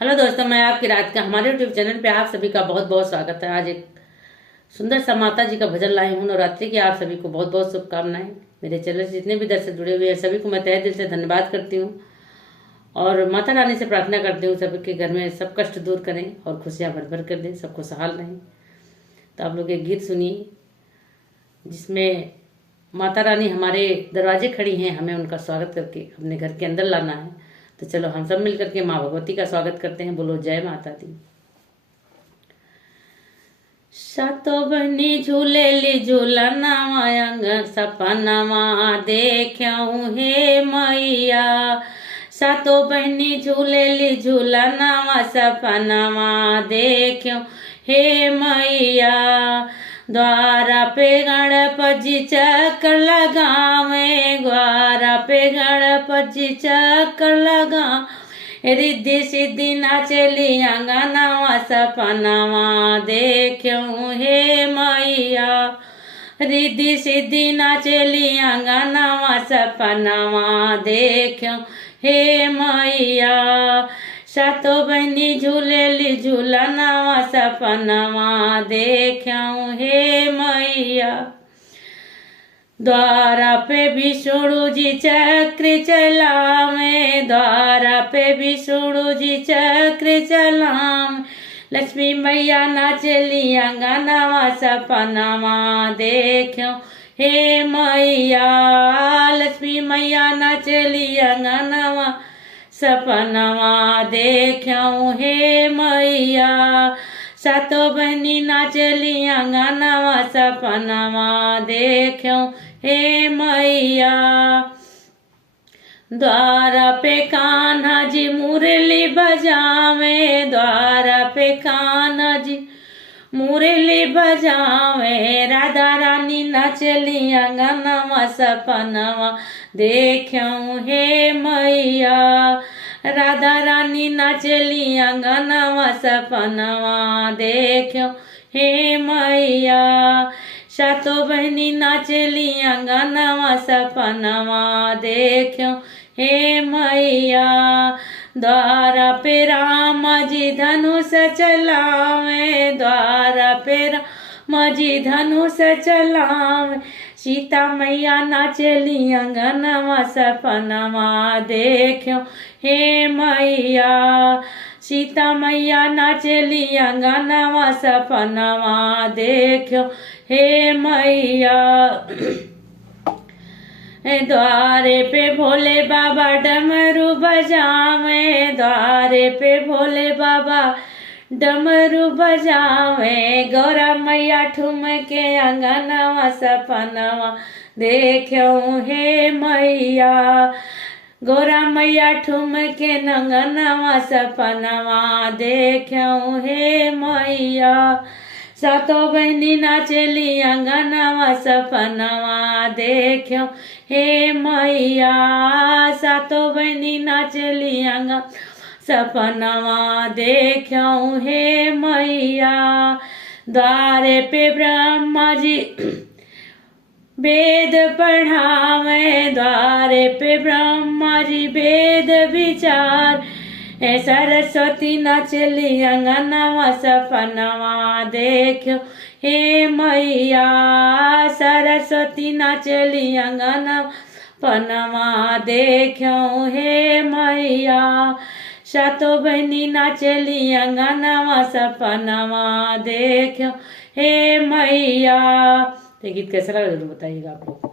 Hello दोस्तों, मैं आपकी रात का हमारे यूट्यूब चैनल पे आप सभी का बहुत बहुत स्वागत है। आज एक सुंदर सा माता जी का भजन लाई हूँ। नवरात्रि की आप सभी को बहुत बहुत शुभकामनाएं। मेरे चैनल से जितने भी दर्शक जुड़े हुए हैं सभी को मैं तहे दिल से धन्यवाद करती हूँ और माता रानी से प्रार्थना करती हूँ सबके घर में सब कष्ट दूर करें और खुशियाँ भर भर कर दें, सबको सहाल रहें। तो आप लोग एक गीत सुनिए जिसमें माता रानी हमारे दरवाजे खड़ी हैं, हमें उनका स्वागत करके अपने घर के अंदर लाना है। तो चलो हम सब मिलकर के माँ भगवती का स्वागत करते हैं। बोलो जय माता दी। सातो बहनी झूले ली झूला नवा अंग सपनवा देख्यऊ हे मैया। सातो बहनी झूले ली झूला नवा सपनवा देख्यऊ हे मैया। द्वारा पे गणपति चक्कर लगावे, द्वारा पे गणपति चक्कर लगा। रिद्धि सिद्धि नाचली अंगनवा सपनवा देख्यऊ हे मैया। रिद्धि सिद्धि नाचली अंगनवा सपनवा देख्यऊ हे मैया। सातो बहनी झूलेली झूलनवा सपनवा देख्यऊ हे मैया। द्वारा पे विष्णु जी चक्र चलावे, द्वारा पे विष्णु जी चक्र चलावे। लक्ष्मी मैया नाचली अंगनवा सपनवा देख्यऊ हे मैया। लक्ष्मी मैया नाचली अंगनवा सपनवा देख्यऊ हे मैया। सातो बहनी नाचली अंगनवा सपनवा देख्यऊ हे मैया। द्वारा पे कान्हा जी मुरली बजावे, द्वारा पे कान्हा जी मुरली बजावे। राधा रानी नाचली अंगनवा सपनवा देख्यऊ हे मैया। राधा रानी नाचली अंगनवा सपनवा देख्यऊ हे मैया। सातो बहनी नाचली अंगनवा सपनवा देख्यऊ हे मैया। द्वारा पे राम जी धनुष चलावे, द्वारा पे राम जी धनुष चलावे। सीता मैया नाचली अंगनवा सपनवा देख्यऊ हे मैया। सीता मैया नाचली अंगनवा सपनवा देख्यऊ हे मैया। द्वारे पे भोले बाबा डमरू बजावे, द्वारे पे भोले बाबा डमरू बजावे। गौरा मैया ठुमके अंगनवा सपनवा देख्यऊ हे मैया। गौरा मैया ठुमके अंगनवा सपनवा देख्यऊ हे मैया। सातो बहनी नाचली अंगनवा सपनवा देख्यऊ हे मैया। सातो बहनी नाचली अंगनवा सपनवा देख्यऊ हे मैया। द्वारे पे ब्रह्मा जी वेद पढ़ावे, द्वारे पे ब्रह्मा जी वेद विचार। सरस्वती नाचली अंगनवा सपनवा देख्यऊ हे मैया। सरस्वती नाचली अंगनवा सपनवा देख्यऊ हे मैया। सातो बहनी नाचली अंगनवा सपनवा देख्यऊ हे मैया। ये गीत कैसा लगा जरूर बताइएगा आप लोग।